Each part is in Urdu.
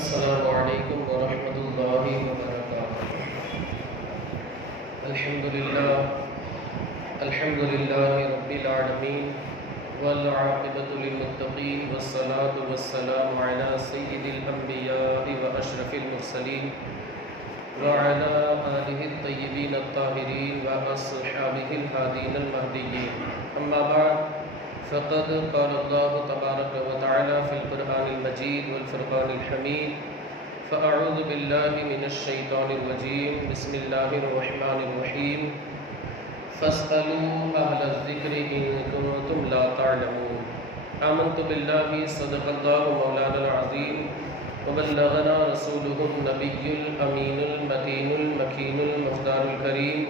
السلام علیکم ورحمۃ اللہ وبرکاتہ۔ الحمد للہ رب العالمین والعاقبۃ للمتقین والصلاة والسلام علی سید الانبیاء واشرف المرسلین وعلی آلہ الطیبین الطاہرین واصحابہ الہادین المہدیین، اما بعد فقد قال اللہ تبارک و تعالی فی القرآن المجید والفرقان الحمید، فاعوذ باللہ من الشیطان الرجیم، بسم اللہ الرحمن الرحیم، فاسألوا اہل الذکر ان کنتم لا تعلمون۔ آمنت باللہ صدق اللہ مولانا العظیم وبلغنا رسولہ النبی الامین المتین المکین المختار الکریم،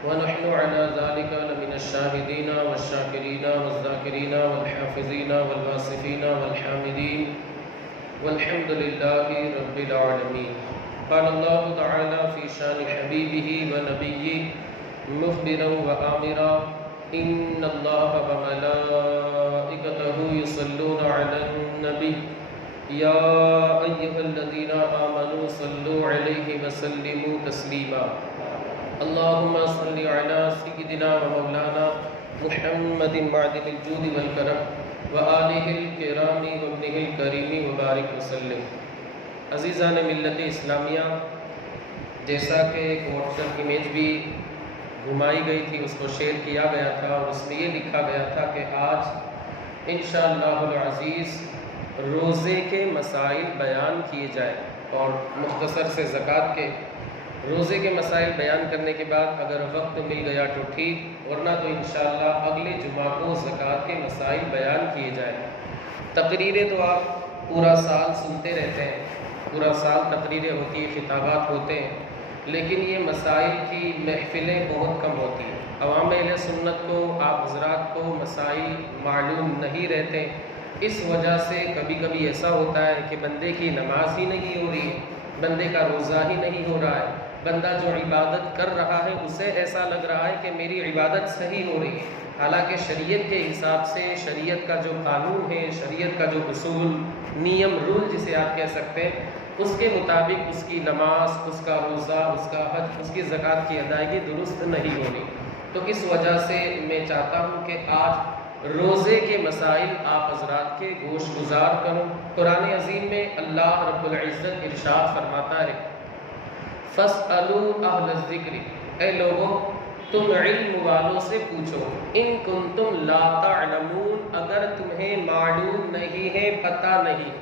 ونحن على ذلك لمن الشاهدين والشاكرين والذاكرين والحافظين والواصفين والحامدين والحمد لله رب العالمين۔ قال الله تعالى في شان حبيبه ونبيه مخبرا وآمرا، إن الله وملائكته يصلون على النبي يا أيها الذين آمنوا صلوا عليه وسلموا تسليما۔ اللهم صل على سيدنا ومولانا محمد معدن الجود والكرم وآلہ الکرام وابنہ الکریم وبارک وسلم۔ عزیزان ملت اسلامیہ، جیسا کہ ایک واٹس ایپ امیج بھی گھمائی گئی تھی، اس کو شیئر کیا گیا تھا اور اس میں یہ لکھا گیا تھا کہ آج انشاءاللہ العزیز روزے کے مسائل بیان کیے جائیں، اور مختصر سے زکوٰۃ کے روزے کے مسائل بیان کرنے کے بعد اگر وقت مل گیا تو ٹھیک، ورنہ تو انشاءاللہ اگلے جمعہ کو زکوٰۃ کے مسائل بیان کیے جائیں۔ تقریریں تو آپ پورا سال سنتے رہتے ہیں، پورا سال تقریریں ہوتی ہیں، خطابات ہوتے ہیں، لیکن یہ مسائل کی محفلیں بہت کم ہوتی ہیں۔ عوام اہل سنت کو، آپ حضرات کو مسائل معلوم نہیں رہتے، اس وجہ سے کبھی کبھی ایسا ہوتا ہے کہ بندے کی نماز ہی نہیں ہو رہی ہے، بندے کا روزہ ہی نہیں ہو رہا ہے، بندہ جو عبادت کر رہا ہے اسے ایسا لگ رہا ہے کہ میری عبادت صحیح ہو رہی ہے، حالانکہ شریعت کے حساب سے، شریعت کا جو قانون ہے، شریعت کا جو اصول، نیم، رول جسے آپ کہہ سکتے ہیں، اس کے مطابق اس کی نماز، اس کا روزہ، اس کا حج، اس کی زکوٰۃ کی ادائیگی درست نہیں ہو رہی۔ تو اس وجہ سے میں چاہتا ہوں کہ آج روزے کے مسائل آپ حضرات کے گوش گزار کروں۔ قرآن عظیم میں اللہ رب العزت ارشاد فرماتا ہے، فَاسْأَلُوا أَهْلَ الذِّكْرِ، اے لوگوں تم علم والوں سے پوچھو، ان کنتم لا تعلمون، اگر تمہیں معلوم نہیں ہے، پتہ نہیں،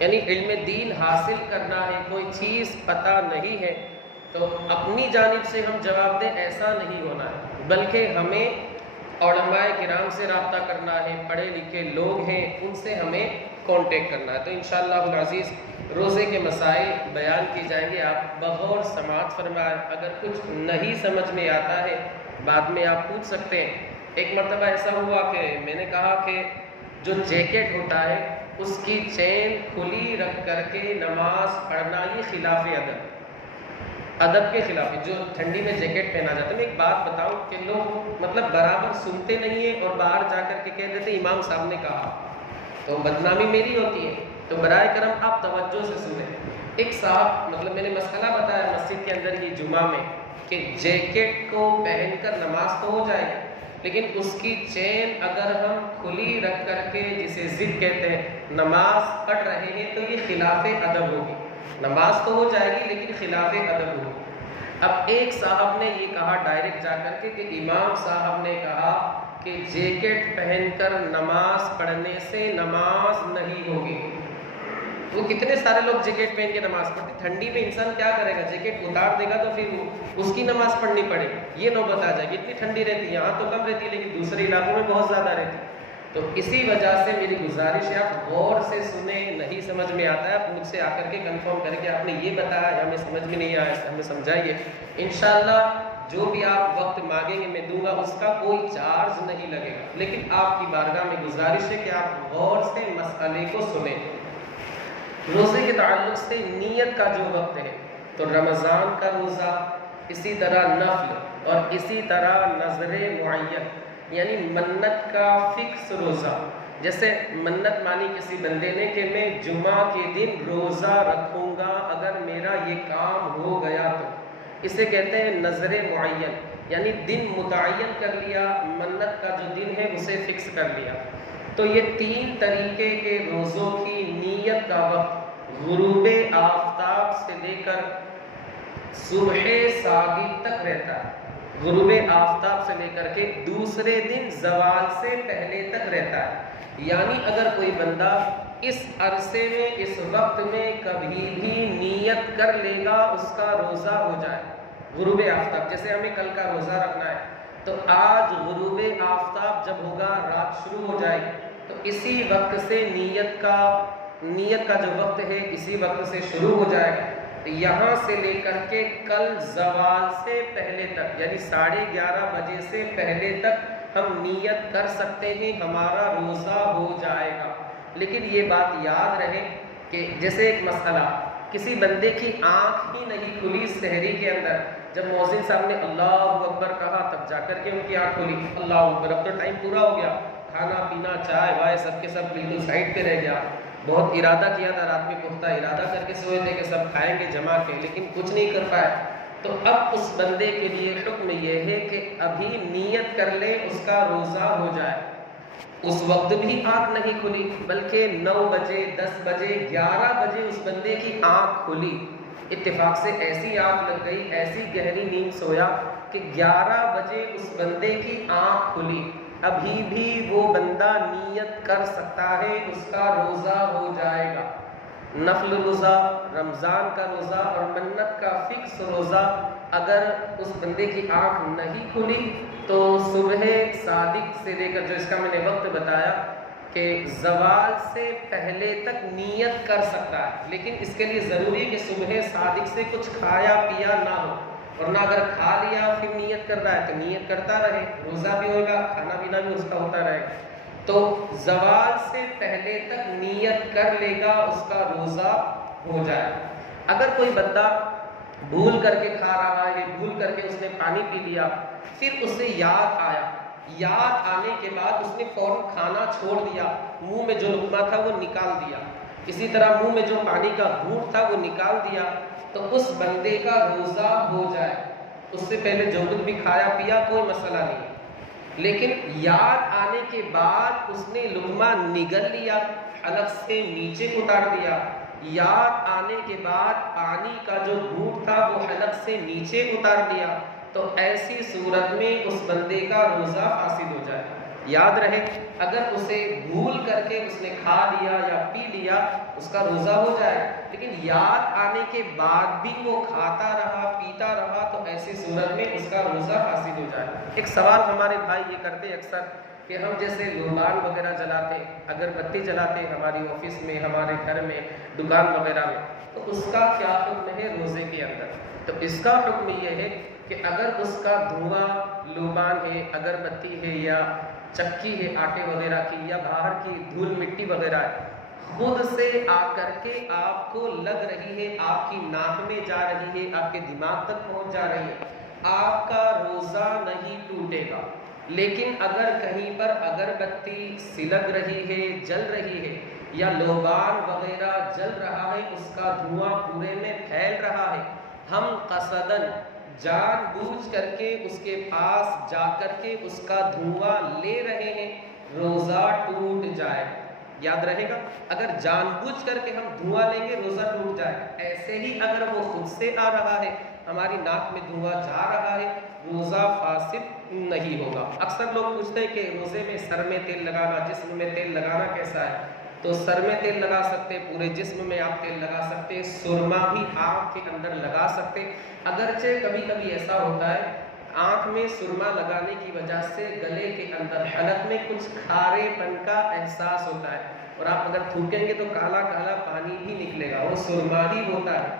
یعنی علم دین حاصل کرنا ہے، کوئی چیز پتہ نہیں ہے تو اپنی جانب سے ہم جواب دیں، ایسا نہیں ہونا ہے، بلکہ ہمیں علماء کرام سے رابطہ کرنا ہے، پڑھے لکھے لوگ ہیں ان سے ہمیں کانٹیکٹ کرنا ہے۔ تو انشاءاللہ العزیز روزے کے مسائل بیان کیے جائیں گے، آپ بغور سماعت فرمائیں، اگر کچھ نہیں سمجھ میں آتا ہے بعد میں آپ پوچھ سکتے ہیں۔ ایک مرتبہ ایسا ہوا کہ میں نے کہا کہ جو جیکٹ ہوتا ہے اس کی چین کھلی رکھ کر کے نماز پڑھنا یہ خلاف ادب کے خلاف ہے، جو ٹھنڈی میں جیکٹ پہنا جاتا ہے۔ میں ایک بات بتاؤں کہ لوگ برابر سنتے نہیں ہیں اور باہر جا کر کے کہہ دیتے امام صاحب نے کہا، تو بدنامی میری ہوتی ہے، تو برائے کرم آپ توجہ سے سنیں۔ ایک صاحب میں نے مسئلہ بتایا مسجد کے اندر ہی جمعہ میں کہ جیکٹ کو پہن کر نماز تو ہو جائے گی، لیکن اس کی چین اگر ہم کھلی رکھ کر کے جسے ضد کہتے ہیں نماز پڑھ رہے ہیں تو یہ خلاف ادب ہوگی، نماز تو ہو جائے گی لیکن خلاف ادب ہوگی۔ اب ایک صاحب نے یہ کہا ڈائریکٹ جا کر کے کہ امام صاحب نے کہا کہ جیکٹ پہن کر نماز پڑھنے سے نماز نہیں ہوگی۔ وہ کتنے سارے لوگ جیکٹ پہن کے نماز پڑھتے، ٹھنڈی میں انسان کیا کرے گا، جیکٹ اتار دے گا تو پھر اس کی نماز پڑھنی پڑے گی، یہ نوبت آ جائے گی۔ اتنی ٹھنڈی رہتی ہے، یہاں تو کم رہتی ہے لیکن دوسرے علاقوں میں بہت زیادہ رہتی ہے۔ تو اسی وجہ سے میری گزارش ہے آپ غور سے سنیں، نہیں سمجھ میں آتا ہے آپ مجھ سے آ کر کے کنفرم کریں کہ آپ نے یہ بتایا یا ہمیں سمجھ میں نہیں آیا، ہمیں سمجھائیے۔ انشاءاللہ جو بھی آپ وقت مانگیں گے میں دوں گا، اس کا کوئی چارج نہیں لگے گا، لیکن آپ کی بارگاہ میں گزارش ہے کہ آپ غور سے مسئلے کو سنیں۔ روزے کے تعلق سے نیت کا جو وقت ہے تو رمضان کا روزہ، اسی طرح نفل اور اسی طرح نظر معین یعنی منت کا فکس روزہ، جیسے منت مانی کسی بندے نے کہ میں جمعہ کے دن روزہ رکھوں گا اگر میرا یہ کام ہو گیا تو، اسے کہتے ہیں نظر معین، یعنی دن متعین کر لیا، منت کا جو دن ہے اسے فکس کر لیا۔ تو یہ 3 طریقے کے روزوں کی نیت کا وقت غروب آفتاب سے لے کر صبح صادق تک رہتا ہے، غروب آفتاب سے لے کر کے دوسرے دن زوال سے پہلے تک رہتا ہے۔ یعنی اگر کوئی بندہ اس عرصے میں، اس وقت میں کبھی بھی نیت کر لے گا اس کا روزہ ہو جائے غروب آفتاب۔ جیسے ہمیں کل کا روزہ رکھنا ہے تو آج غروب آفتاب جب ہوگا، رات شروع ہو جائے تو اسی وقت سے نیت کا جو وقت ہے اسی وقت سے شروع ہو جائے گا۔ یہاں سے لے کر کے کل زوال سے پہلے تک، یعنی 11:30 بجے سے پہلے تک ہم نیت کر سکتے ہیں، ہمارا روزہ ہو جائے گا۔ لیکن یہ بات یاد رہے کہ جیسے ایک مسئلہ، کسی بندے کی آنکھ ہی نہیں کھلی سحری کے اندر، جب مؤذن صاحب نے اللہ اکبر کہا تب جا کر کے ان کی آنکھ کھلی، اللہ اکبر، اب تو ٹائم پورا ہو گیا، کھانا پینا چائے وائے سب کے سب بالکل سائڈ پہ رہ گیا۔ بہت ارادہ کیا تھا رات میں، پختہ ارادہ کر کے سوئے تھے کہ سب کھائیں گے جمع کے، لیکن کچھ نہیں کر پائے۔ تو اب اس بندے کے لیے حکم یہ ہے کہ ابھی نیت کر لے اس کا روزہ ہو جائے۔ اس وقت بھی آنکھ نہیں کھلی، بلکہ 9 بجے 10 بجے 11 بجے اس بندے کی آنکھ کھلی، اتفاق سے ایسی آنکھ لگ گئی، ایسی گہری نیند سویا کہ 11 بجے اس بندے کی آنکھ کھلی، ابھی بھی وہ بندہ نیت کر سکتا ہے، اس کا روزہ ہو جائے گا۔ نفل روزہ، رمضان کا روزہ اور منت کا فکس روزہ، اگر اس بندے کی آنکھ نہیں کھلی تو صبح صادق سے لے کر، جو اس کا میں نے وقت بتایا کہ زوال سے پہلے تک نیت کر سکتا ہے، لیکن اس کے لیے ضروری ہے کہ صبح صادق سے کچھ کھایا پیا نہ ہو، ورنہ اگر کھا لیا پھر نیت کر رہا ہے تو نیت کرتا رہے، روزہ بھی ہوگا، کھانا پینا بھی اس کا ہوتا رہے گا۔ تو زوال سے پہلے تک نیت کر لے گا اس کا روزہ ہو جائے۔ اگر کوئی بندہ بھول کر کے کھا رہا ہے، بھول کر کے اس نے پانی پی لیا، پھر اسے یاد آیا، یاد آنے کے بعد اس نے فوراً کھانا چھوڑ دیا، منہ میں جو لقمہ تھا وہ نکال دیا، اسی طرح منہ میں جو پانی کا گھونٹ تھا وہ نکال دیا، تو اس بندے کا روزہ ہو جائے۔ اس سے پہلے جو کچھ بھی کھایا پیا کوئی مسئلہ نہیں، لیکن یاد آنے کے بعد اس نے لقمہ نگل لیا، حلق سے نیچے اتار دیا، یاد آنے کے بعد پانی کا جو گھونٹ تھا وہ حلق سے نیچے اتار دیا، تو ایسی صورت میں اس بندے کا روزہ فاسد ہو جائے۔ یاد رہے اگر اسے بھول کر کے اس نے کھا لیا یا پی لیا اس کا روزہ ہو جائے، لیکن یاد آنے کے بعد بھی وہ کھاتا رہا پیتا رہا تو ایسی صورت میں اس کا روزہ فاسد ہو جائے۔ ایک سوال ہمارے بھائی یہ کرتے اکثر کہ ہم جیسے لوبان وغیرہ جلاتے، اگر بتی جلاتے ہماری آفس میں، ہمارے گھر میں، دکان وغیرہ میں، تو اس کا کیا حکم ہے روزے کے اندر؟ تو اس کا حکم یہ ہے کہ اگر اس کا دھواں لوبان ہے، اگربتی ہے یا چکی ہے آٹے وغیرہ کی، یا باہر کی دھول مٹی وغیرہ ہے، خود سے آ کر کے آپ کو لگ رہی ہے، آپ کی ناک میں جا رہی ہے، آپ کے دماغ تک پہنچ جا رہی ہے، آپ کا روزہ نہیں ٹوٹے گا۔ لیکن اگر کہیں پر اگربتی سلگ رہی ہے، جل رہی ہے، یا لوبان وغیرہ جل رہا ہے، اس کا دھواں پورے میں پھیل رہا ہے، ہم قصداً جان بوجھ کر کے اس کے پاس جا کر کے اس کا دھواں لے رہے ہیں، روزہ ٹوٹ جائے گا۔ یاد رہے گا، اگر جان بوجھ کر کے ہم دھواں لیں گے روزہ ٹوٹ جائے گا۔ ایسے ہی اگر وہ خود سے آ رہا ہے، ہماری ناک میں دھواں جا رہا ہے، روزہ فاسد نہیں ہوگا۔ اکثر لوگ پوچھتے ہیں کہ روزے میں سر میں تیل لگانا، جسم میں تیل لگانا کیسا ہے؟ تو سر میں تیل لگا سکتے، پورے جسم میں آپ تیل لگا سکتے، سرما بھی آنکھ کے اندر لگا سکتے۔ اگرچہ کبھی کبھی ایسا ہوتا ہے آنکھ میں سرما لگانے کی وجہ سے گلے کے اندر حلق میں کچھ کھارے پن کا احساس ہوتا ہے، اور آپ اگر تھوکیں گے تو کالا کالا پانی بھی نکلے گا، وہ سرما ہی ہوتا ہے۔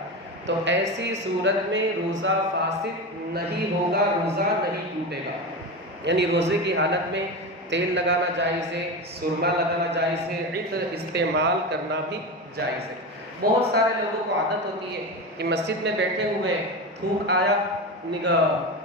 تو ایسی صورت میں روزہ فاسد نہیں ہوگا، روزہ نہیں ٹوٹے گا۔ یعنی روزے کی حالت میں تیل لگانا جائز ہے، سرما لگانا جائز ہے، عطر استعمال کرنا بھی جائز ہے۔ بہت سارے لوگوں کو عادت ہوتی ہے کہ مسجد میں بیٹھے ہوئے تھوک آیا،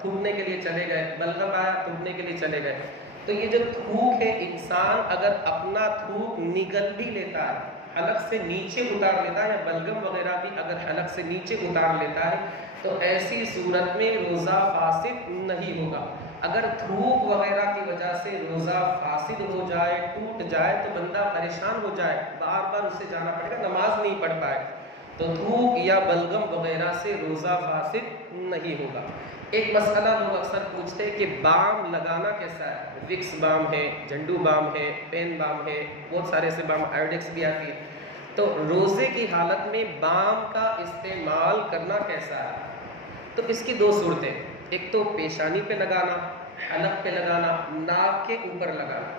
تھوکنے کے لیے چلے گئے، بلغم آیا تھوکنے کے لیے چلے گئے، تو یہ جو تھوک ہے، انسان اگر اپنا تھوک نگل بھی لیتا ہے، حلق سے نیچے اتار لیتا ہے، یا بلغم وغیرہ بھی اگر حلق سے نیچے اتار لیتا ہے، تو ایسی صورت میں روزہ فاسد نہیں ہوگا۔ اگر تھوک وغیرہ کی وجہ سے روزہ فاسد ہو جائے، ٹوٹ جائے، تو بندہ پریشان ہو جائے، بار بار اسے جانا پڑے گا، نماز نہیں پڑھ پائے۔ تو تھوک یا بلغم وغیرہ سے روزہ فاسد نہیں ہوگا۔ ایک مسئلہ لوگ اکثر پوچھتے ہیں کہ بام لگانا کیسا ہے؟ وکس بام ہے، جھنڈو بام ہے، پین بام ہے، بہت سارے سے بام، آئیوڈیکس بھی آتی ہے۔ تو روزے کی حالت میں بام کا استعمال کرنا کیسا ہے؟ تو اس کی دو صورتیں، ایک تو پیشانی پہ لگانا، حلق پہ لگانا، ناک کے اوپر لگانا۔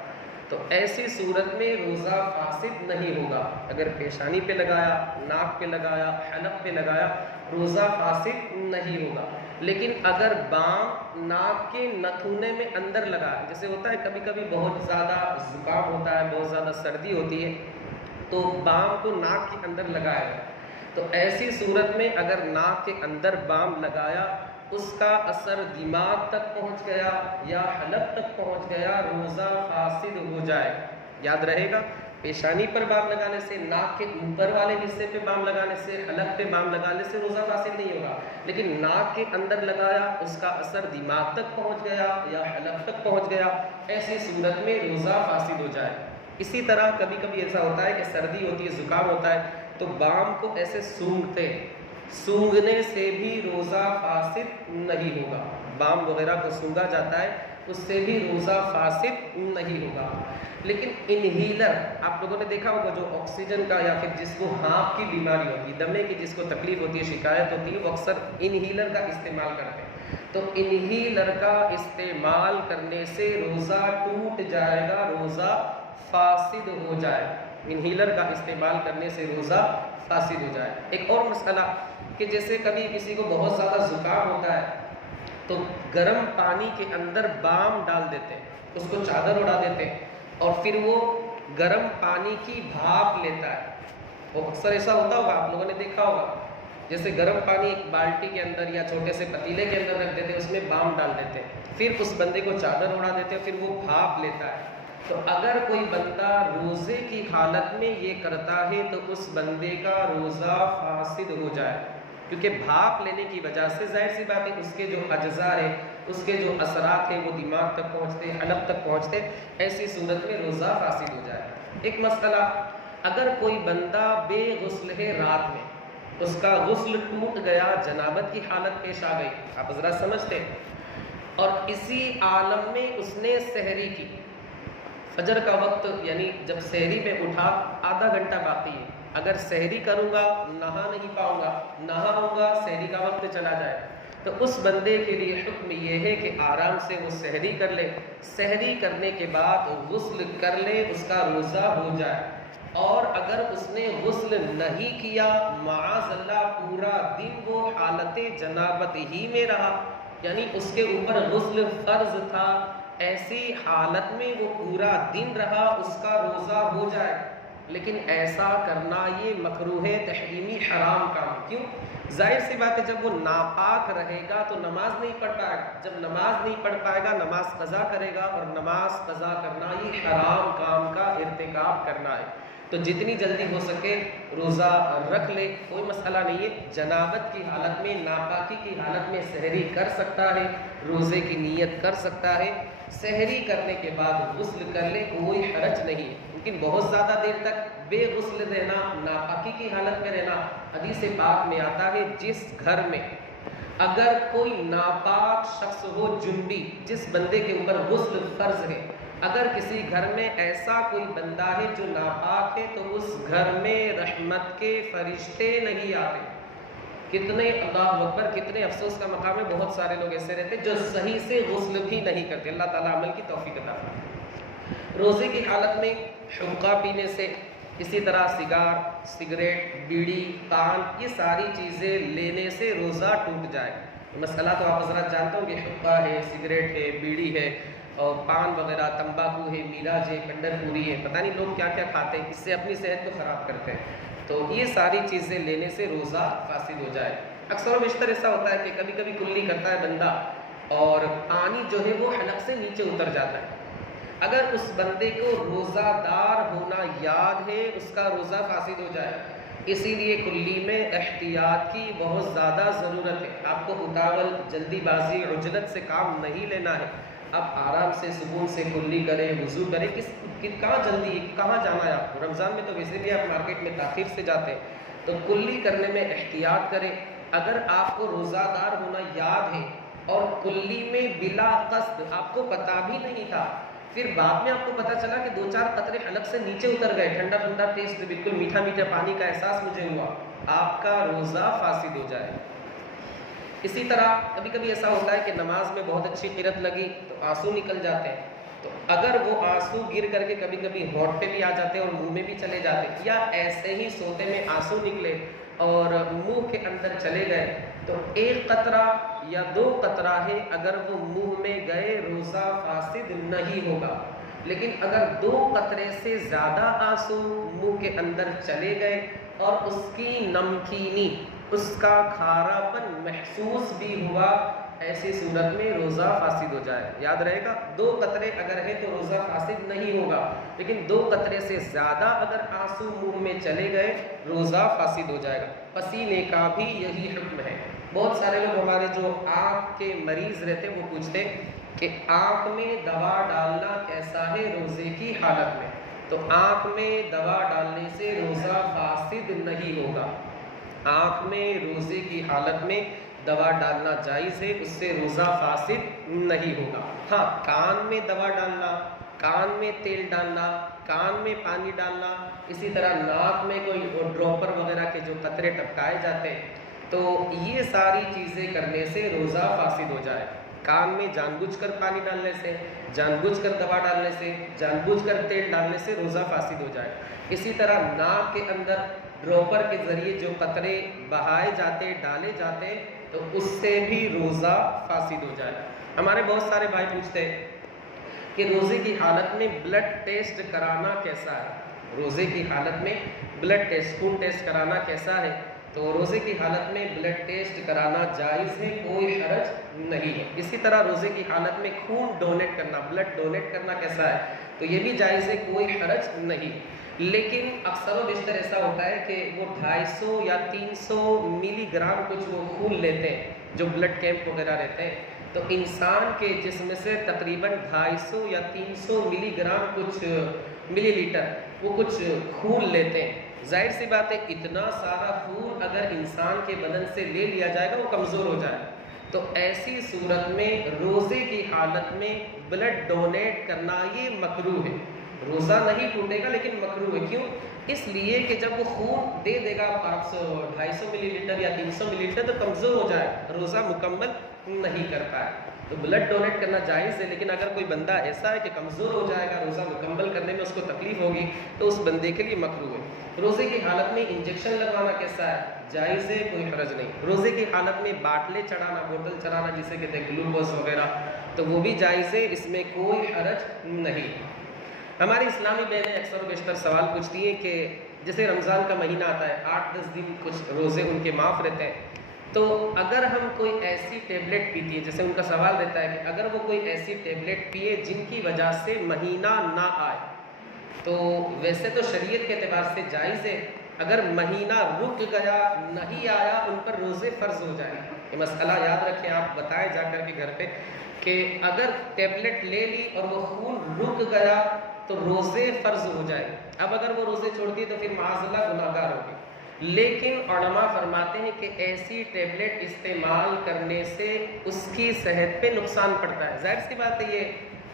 تو ایسی صورت میں روزہ فاسد نہیں ہوگا۔ اگر پیشانی پہ لگایا، ناک پہ لگایا، حلق پہ لگایا، روزہ فاسد نہیں ہوگا۔ لیکن اگر بام ناک کے نتھونے میں اندر لگایا، جیسے ہوتا ہے کبھی کبھی بہت زیادہ زکام ہوتا ہے، بہت زیادہ سردی ہوتی ہے، تو بام کو ناک کے اندر لگایا جائے، تو ایسی صورت میں اگر ناک کے اندر بام لگایا، اس کا اثر دماغ تک پہنچ گیا یا حلق تک پہنچ گیا، روزہ فاسد ہو جائے۔ یاد رہے گا، پیشانی پر بام لگانے سے، ناک کے اوپر والے حصے پہ بام لگانے سے، حلق پہ بام لگانے سے روزہ فاسد نہیں ہوگا۔ لیکن ناک کے اندر لگایا، اس کا اثر دماغ تک پہنچ گیا یا حلق تک پہنچ گیا، ایسی صورت میں روزہ فاسد ہو جائے۔ اسی طرح کبھی کبھی ایسا ہوتا ہے کہ سردی ہوتی ہے، زکام ہوتا ہے، تو بام کو ایسے سونگتے، سونگنے سے بھی روزہ فاسد نہیں ہوگا۔ بام وغیرہ کو سونگا جاتا ہے، اس سے بھی روزہ فاسد نہیں ہوگا۔ لیکن انہیلر، آپ لوگوں نے دیکھا ہوگا جو آکسیجن کا یا پھر جس کو ہانپ کی بیماری ہوتی ہے، دمے کی جس کو تکلیف ہوتی ہے، شکایت ہوتی ہے، وہ اکثر انہیلر کا استعمال کرتے ہیں۔ تو انہیلر کا استعمال کرنے سے روزہ ٹوٹ جائے گا، روزہ فاسد ہو جائے۔ انہیلر کا استعمال کرنے سے روزہ فاسد ہو جائے۔ ایک اور مسئلہ کہ جیسے کبھی کسی کو بہت زیادہ زکام ہوتا ہے، تو گرم پانی کے اندر بام ڈال دیتے ہیں، اس کو چادر اڑا دیتے ہیں، اور پھر وہ گرم پانی کی بھاپ لیتا ہے۔ وہ اکثر ایسا ہوتا ہوگا، آپ لوگوں نے دیکھا ہوگا، جیسے گرم پانی ایک بالٹی کے اندر یا چھوٹے سے پتیلے کے اندر رکھ دیتے ہیں، اس میں بام ڈال دیتے ہیں، پھر اس بندے کو چادر اڑا دیتے ہیں، پھر وہ بھاپ لیتا ہے۔ تو اگر کوئی بندہ روزے کی حالت میں یہ کرتا ہے تو اس بندے کا روزہ فاسد ہو جائے، کیونکہ بھاپ لینے کی وجہ سے ظاہر سی بات ہے اس کے جو اجزاء ہیں، اس کے جو اثرات ہیں، وہ دماغ تک پہنچتے، حلق تک پہنچتے، ایسی صورت میں روزہ فاسد ہو جائے۔ ایک مسئلہ، اگر کوئی بندہ بے غسل ہے، رات میں اس کا غسل ٹوٹ گیا، جنابت کی حالت پیش آ گئی، آپ حضرات سمجھتے ہیں، اور اسی عالم میں اس نے سحری کی، فجر کا وقت یعنی جب سحری میں اٹھا، آدھا گھنٹہ باقی ہے، اگر سحری کروں گا نہا نہیں پاؤں گا، نہاؤں گا سحری کا وقت چلا جائے، تو اس بندے کے لیے حکم یہ ہے کہ آرام سے وہ سحری کر لے، سحری کرنے کے بعد غسل کر لے، اس کا روزہ ہو جائے۔ اور اگر اس نے غسل نہیں کیا، معاذ اللہ پورا دن وہ حالت جنابت ہی میں رہا، یعنی اس کے اوپر غسل فرض تھا، ایسی حالت میں وہ پورا دن رہا، اس کا روزہ ہو جائے۔ لیکن ایسا کرنا یہ مکروہ تحریمی حرام کام، کیوں؟ ظاہر سی بات ہے، جب وہ ناپاک رہے گا تو نماز نہیں پڑھ پائے گا، جب نماز نہیں پڑھ پائے گا نماز قضا کرے گا، اور نماز قضا کرنا یہ حرام کام کا ارتکاب کرنا ہے۔ تو جتنی جلدی ہو سکے روزہ رکھ لے، کوئی مسئلہ نہیں ہے۔ جنابت کی حالت میں، ناپاکی کی حالت میں سحری کر سکتا ہے، روزے کی نیت کر سکتا ہے، سحری کرنے کے بعد غسل کر لے، کوئی حرج نہیں ہے۔ لیکن بہت زیادہ دیر تک بے غسل رہنا، ناپاکی کی حالت میں رہنا، حدیث پاک میں آتا ہے جس گھر میں اگر کوئی ناپاک شخص ہو، جنبی، جس بندے کے اوپر غسل فرض ہے، اگر کسی گھر میں ایسا کوئی بندہ ہے جو ناپاک ہے، تو اس گھر میں رحمت کے فرشتے نہیں آتے۔ کتنے اللہ اکبر، کتنے افسوس کا مقام ہے، بہت سارے لوگ ایسے رہتے جو صحیح سے غسل بھی نہیں کرتے۔ اللہ تعالیٰ عمل کی توفیق عطا فرمائے۔ روزے کی حالت میں حقہ پینے سے، اسی طرح سگار، سگریٹ، بیڑی، پان، یہ ساری چیزیں لینے سے روزہ ٹوٹ جائے۔ مسئلہ تو آپ حضرات جانتے ہوں کہ حقہ ہے، سگریٹ ہے، بیڑی ہے، اور پان وغیرہ، تمباکو ہے، میراج ہے، کنڈر پوری ہے، پتہ نہیں لوگ کیا کیا کھاتے ہیں، اس سے اپنی صحت کو خراب کرتے ہیں۔ تو یہ ساری چیزیں لینے سے روزہ فاسد ہو جائے۔ اکثر و بیشتر ایسا ہوتا ہے کہ کبھی کبھی کلی کرتا ہے بندہ، اور پانی جو ہے وہ حلق سے نیچے اتر جاتا ہے، اگر اس بندے کو روزہ دار ہونا یاد ہے اس کا روزہ فاسد ہو جائے. اسی لیے کلی میں احتیاط کی بہت زیادہ ضرورت ہے. آپ کو اتاول، جلدی بازی، عجلت سے کام نہیں لینا ہے. آپ آرام سے سکون سے کلی کریں، وضو کریں. کہاں جلدی، کہاں جانا ہے آپ کو؟ رمضان میں تو ویسے بھی آپ مارکیٹ میں تاخیر سے جاتے ہیں، تو کلی کرنے میں احتیاط کریں. اگر آپ کو روزہ دار ہونا یاد ہے اور کلی میں بلا قصد آپ کو پتہ بھی نہیں تھا، پھر بعد میں آپ کو پتہ چلا کہ 2-4 قطرے حلق سے نیچے اتر گئے، ٹھنڈا ٹھنڈا ٹیسٹ، بالکل میٹھا میٹھا پانی کا احساس مجھے ہوا، آپ کا روزہ فاسد ہو جائے. اسی طرح کبھی کبھی ایسا ہوتا ہے کہ نماز میں بہت اچھی قرت لگی تو آنسو نکل جاتے ہیں، تو اگر وہ آنسو گر کر کے کبھی کبھی ہونٹ پہ بھی آ جاتے ہیں اور منہ میں بھی چلے جاتے ہیں، یا ایسے ہی سوتے میں آنسو نکلے اور منہ کے اندر چلے گئے، تو 1 قطرہ یا 2 قطرہ ہے، اگر وہ منہ میں گئے روزہ فاسد نہیں ہوگا. لیکن اگر 2 قطرے سے زیادہ آنسو منہ کے اندر چلے گئے اور اس کی نمکینی، اس کا کھارا پن محسوس بھی ہوا، ایسی صورت میں روزہ فاسد ہو جائے. یاد رہے گا، 2 قطرے اگر ہے تو روزہ فاسد نہیں ہوگا، لیکن 2 قطرے سے زیادہ اگر آنسو منہ میں چلے گئے روزہ فاسد ہو جائے گا. پسینے کا بھی یہی حکم ہے. بہت سارے لوگ ہمارے جو آنکھ کے مریض رہتے وہ پوچھتے کہ آنکھ میں دوا ڈالنا کیسا ہے روزے کی حالت میں؟ تو آنکھ میں دوا ڈالنے سے روزہ فاسد نہیں ہوگا. آنکھ میں روزے کی حالت میں دوا ڈالنا جائز ہے، اس سے روزہ فاسد نہیں ہوگا. ہاں، کان میں دوا ڈالنا، کان میں تیل ڈالنا، کان میں پانی ڈالنا، اسی طرح ناک میں کوئی ڈراپر وغیرہ کے جو قطرے ٹپکائے جاتے ہیں، تو یہ ساری چیزیں کرنے سے روزہ فاسد ہو جائے. کان میں جان بوجھ کر پانی ڈالنے سے، جان بوجھ کر دوا ڈالنے سے، جان بوجھ کر تیل ڈالنے سے روزہ فاسد ہو جائے. اسی طرح ناک کے اندر ڈراپر کے ذریعے جو قطرے بہائے جاتے، ڈالے جاتے، تو اس سے بھی روزہ فاسد ہو جائے. ہمارے بہت سارے بھائی پوچھتے ہیں کہ روزے کی حالت میں بلڈ ٹیسٹ کرانا کیسا ہے؟ روزے کی حالت میں بلڈ ٹیسٹ، خون ٹیسٹ کرانا کیسا ہے؟ تو روزے کی حالت میں بلڈ ٹیسٹ کرانا جائز ہے، کوئی حرج نہیں ہے. اسی طرح روزے کی حالت میں خون ڈونیٹ کرنا، بلڈ ڈونیٹ کرنا کیسا ہے؟ تو یہ بھی جائز ہے، کوئی حرج نہیں. لیکن اکثر و بیشتر ایسا ہوتا ہے کہ وہ 250 یا 300 ملی گرام کچھ وہ خون لیتے ہیں جو بلڈ کیمپ وغیرہ رہتے ہیں، تو انسان کے جسم سے تقریباً 250 یا 300 ملی گرام کچھ ملی لیٹر وہ کچھ خون لیتے ہیں. ظاہر سی بات ہے اتنا سارا خون اگر انسان کے بدن سے لے لیا جائے گا وہ کمزور ہو جائے گا. تو ایسی صورت میں روزے کی حالت میں بلڈ ڈونیٹ کرنا یہ مکروہ ہے. روزہ نہیں ٹوٹے گا لیکن مکروہ ہے. کیوں؟ اس لیے کہ جب وہ خون دے دے گا 250 ملی لیٹر یا 300 ملی لیٹر تو کمزور ہو جائے، روزہ مکمل نہیں کر پائے. تو بلڈ ڈونیٹ کرنا جائز ہے، لیکن اگر کوئی بندہ ایسا ہے کہ کمزور ہو جائے گا، روزہ مکمل کرنے میں اس کو تکلیف ہوگی، تو اس بندے کے لیے مکروہ ہے. روزے کی حالت میں انجیکشن لگوانا کیسا ہے؟ جائز ہے، کوئی حرج نہیں. روزے کی حالت میں باٹلے چڑھانا، بوتل چڑھانا جسے کہتے ہیں گلوکوز وغیرہ، تو وہ بھی جائز ہے، اس میں کوئی حرج نہیں. ہماری اسلامی بہنیں اکثر و بیشتر سوال پوچھتی ہیں کہ جیسے رمضان کا مہینہ آتا ہے، 8-10 دن کچھ روزے ان کے معاف رہتے ہیں، تو اگر ہم کوئی ایسی ٹیبلٹ پیتی ہے، جیسے ان کا سوال رہتا ہے کہ اگر وہ کوئی ایسی ٹیبلٹ پیے جن کی وجہ سے مہینہ نہ آئے، تو ویسے تو شریعت کے اعتبار سے جائز ہے. اگر مہینہ رک گیا، نہیں آیا، ان پر روزے فرض ہو جائیں. یہ مسئلہ یاد رکھیں، آپ بتائیں جا کر کے گھر پہ کہ اگر ٹیبلٹ لے لی اور وہ خون رک گیا تو روزے فرض ہو جائے. اب اگر وہ روزے چھوڑ دی تو پھر معاذ اللہ گناہ گار ہوگی. لیکن علماء فرماتے ہیں کہ ایسی ٹیبلٹ استعمال کرنے سے اس کی صحت پہ نقصان پڑتا ہے. ظاہر سی بات ہے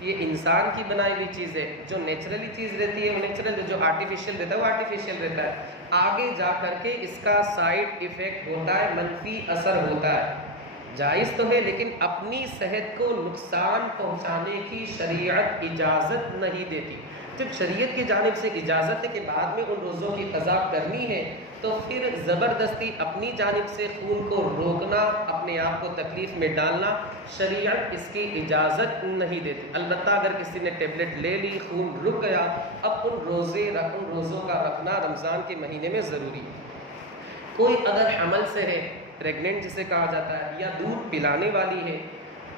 یہ انسان کی بنائی ہوئی چیز ہے. جو نیچرلی چیز رہتی ہے وہ نیچرل، جو آرٹیفیشیل رہتا ہے وہ آرٹیفیشیل رہتا ہے. آگے جا کر کے اس کا سائیڈ ایفیکٹ ہوتا ہے، منفی اثر ہوتا ہے. جائز تو ہے لیکن اپنی صحت کو نقصان پہنچانے کی شریعت اجازت نہیں دیتی. جب شریعت کی جانب سے اجازت ہے کہ بعد میں ان روزوں کی قضا کرنی ہے، تو پھر زبردستی اپنی جانب سے خون کو روکنا، اپنے آپ کو تکلیف میں ڈالنا، شریعت اس کی اجازت نہیں دیتی. البتہ اگر کسی نے ٹیبلٹ لے لی، خون رک گیا، اب ان روزوں کا رکھنا رمضان کے مہینے میں ضروری ہے. کوئی اگر حمل سے ہے، پریگننٹ جسے کہا جاتا ہے، یا دودھ پلانے والی ہے،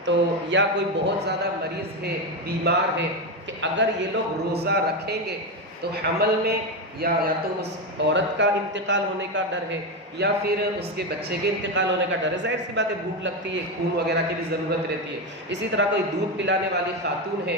تو یا کوئی بہت زیادہ مریض ہے، بیمار ہے، کہ اگر یہ لوگ روزہ رکھیں گے تو حمل میں یا تو اس عورت کا انتقال ہونے کا ڈر ہے یا پھر اس کے بچے کے انتقال ہونے کا ڈر ہے. ظاہر سی بات ہے بھوک لگتی ہے, خون وغیرہ کی بھی ضرورت رہتی ہے. اسی طرح کوئی دودھ پلانے والی خاتون ہے,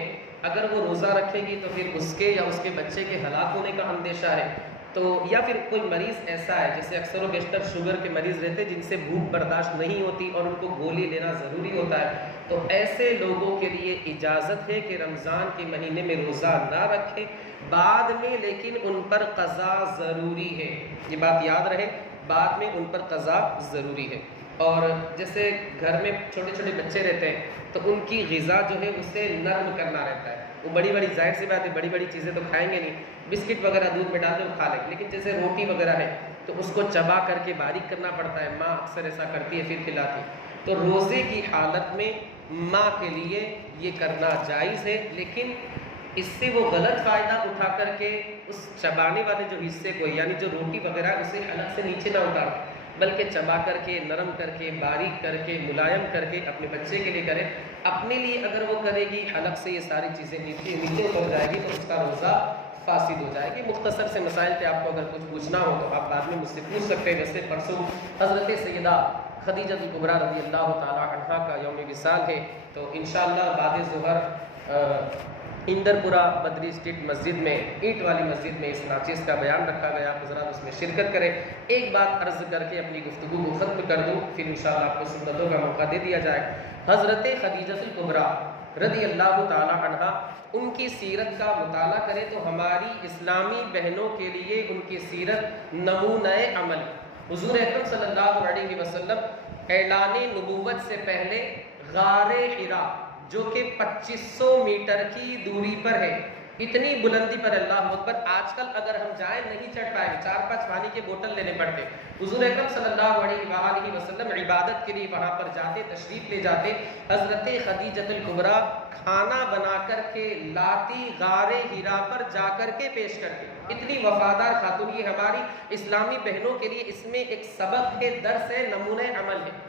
اگر وہ روزہ رکھے گی تو پھر اس کے یا اس کے بچے کے ہلاک ہونے کا اندیشہ ہے. تو یا پھر کوئی مریض ایسا ہے جیسے اکثر و بیشتر شوگر کے مریض رہتے ہیں جن سے بھوک برداشت نہیں ہوتی اور ان کو گولی لینا ضروری ہوتا ہے, تو ایسے لوگوں کے لیے اجازت ہے کہ رمضان کے مہینے میں روزہ نہ رکھیں بعد میں, لیکن ان پر قضا ضروری ہے. یہ بات یاد رہے, بعد میں ان پر قضا ضروری ہے. اور جیسے گھر میں چھوٹے چھوٹے بچے رہتے ہیں تو ان کی غذا جو ہے اسے نرم کرنا رہتا ہے. وہ بڑی ظاہر سی بات ہے بڑی بڑی چیزیں تو کھائیں گے نہیں, بسکٹ وغیرہ دودھ میں ڈال دے وہ کھا لیں, لیکن جیسے روٹی وغیرہ ہے تو اس کو چبا کر کے باریک کرنا پڑتا ہے. ماں اکثر ایسا کرتی ہے پھر کھلاتی. تو روزے کی حالت میں ماں کے لیے یہ کرنا جائز ہے, لیکن اس سے وہ غلط فائدہ اٹھا کر کے اس چبانے والے جو حصے کو یعنی جو روٹی وغیرہ ہے اسے حلق سے نیچے نہ اتار, بلکہ چبا کر کے نرم کر کے باریک کر کے ملائم کر کے اپنے بچے کے لیے کرے. اپنے لیے اگر وہ کرے گی حلق سے یہ ساری چیزیں نیچے اتر جائے گی تو اس کا روزہ فاسد ہو جائے گی. مختصر سے مسائل تھے, آپ کو اگر کچھ پوچھنا ہو تو آپ بعد میں مجھ سے پوچھ سکتے ہیں. ویسے پرسوں حضرت سیدہ خدیجہ الکبریٰ رضی اللہ تعالی عنہا کا یوم وصال ہے, تو انشاءاللہ بعد ظہر اندرپورہ بدری اسٹریٹ مسجد میں, اینٹ والی مسجد میں اس ناچیز کا بیان رکھا گیا. حضرات اس میں شرکت کریں. ایک بات عرض کر کے اپنی گفتگو کو ختم کر دوں, پھر انشاءاللہ آپ کو سنتوں کا موقع دے دیا جائے. حضرت خدیجہ الکبریٰ رضی اللہ تعالی عنہا, ان کی سیرت کا مطالعہ کریں تو ہماری اسلامی بہنوں کے لیے ان کی سیرت نمونہ عمل. حضور اکرم صلی اللہ علیہ وسلم اعلان نبوت سے پہلے غار حرا جو کہ 2500 میٹر کی دوری پر ہے, اتنی بلندی پر, اللہ اکبر, آج کل اگر ہم جائیں نہیں چڑھ پائیں, 4-5 پانی کے بوتل لینے پڑتے. حضور اکرم صلی اللہ علیہ وآلہ وسلم عبادت کے لیے وہاں پر جاتے, تشریف لے جاتے. حضرت خدیجہ الکبریٰ کھانا بنا کر کے لاتی, غار حرا پر جا کر کے پیش کرتے. اتنی وفادار خاتون, یہ ہماری اسلامی بہنوں کے لیے اس میں ایک سبق ہے, درس ہے, نمونہ عمل ہے.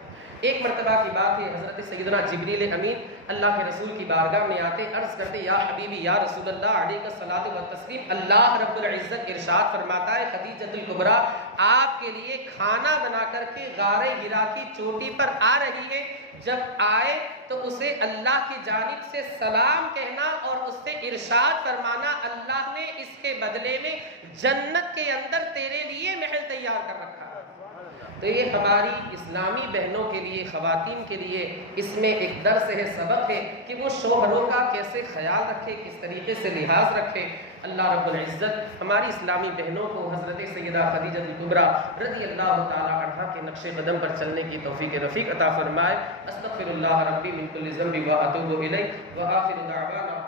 ایک مرتبہ کی بات ہے, حضرت سیدنا جبریل امین اللہ کے رسول کی بارگاہ میں آتے, عرض کرتے یا حبیبی یا رسول اللہ علیہ الصلوۃ والتسلیم, اللہ رب العزت ارشاد فرماتا ہے خدیجہ الکبریٰ آپ کے لیے کھانا بنا کر کے غار حرا کی چوٹی پر آ رہی ہے, جب آئے تو اسے اللہ کی جانب سے سلام کہنا اور اس سے ارشاد فرمانا اللہ نے اس کے بدلے میں جنت کے اندر تیرے لیے محل تیار کر رکھا. تو یہ ہماری اسلامی بہنوں کے لیے, خواتین کے لیے اس میں ایک درس ہے, سبق ہے کہ وہ شوہروں کا کیسے خیال رکھے, کس طریقے سے لحاظ رکھے. اللہ رب العزت ہماری اسلامی بہنوں کو حضرت سیدہ خدیجہ الکبریٰ رضی اللہ تعالی عنہا کے نقش قدم پر چلنے کی توفیق رفیق عطا فرمائے. استغفر اللہ ربی من کل ذنب واتوب الیہ وآخر دعوانا